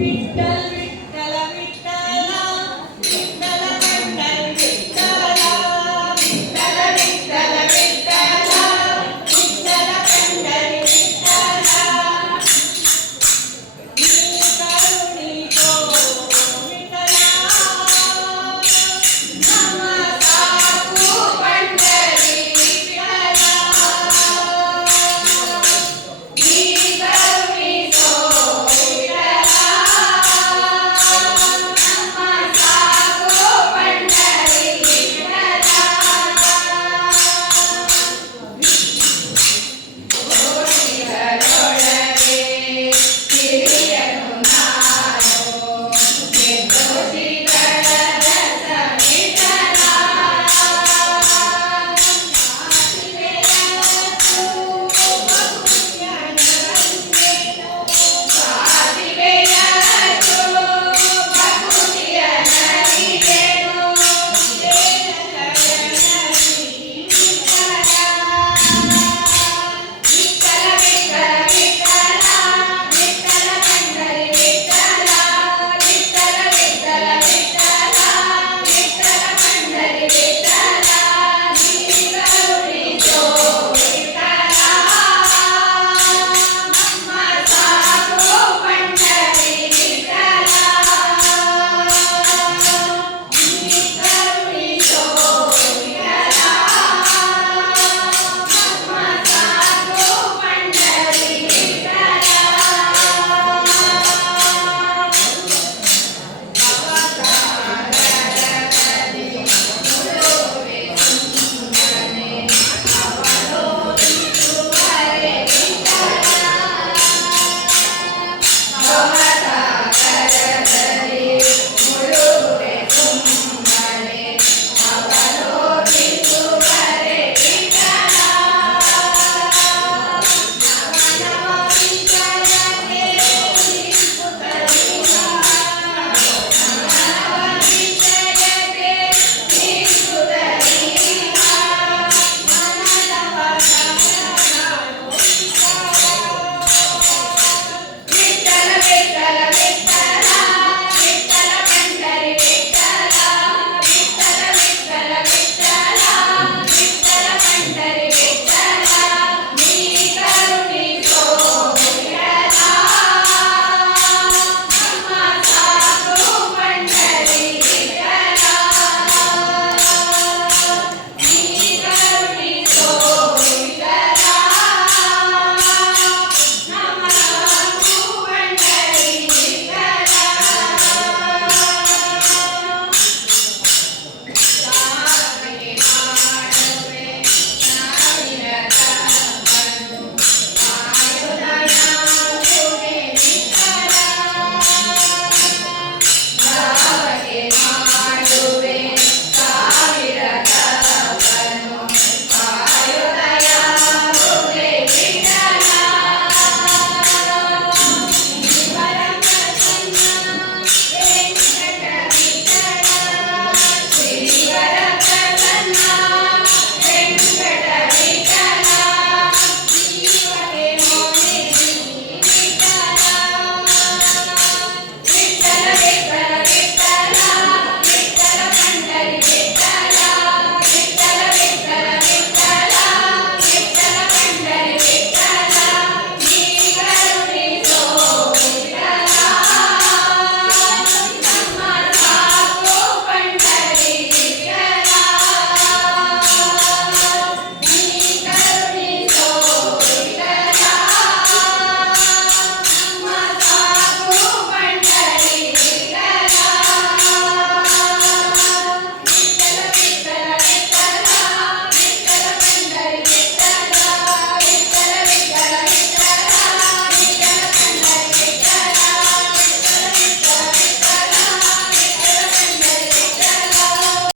hospital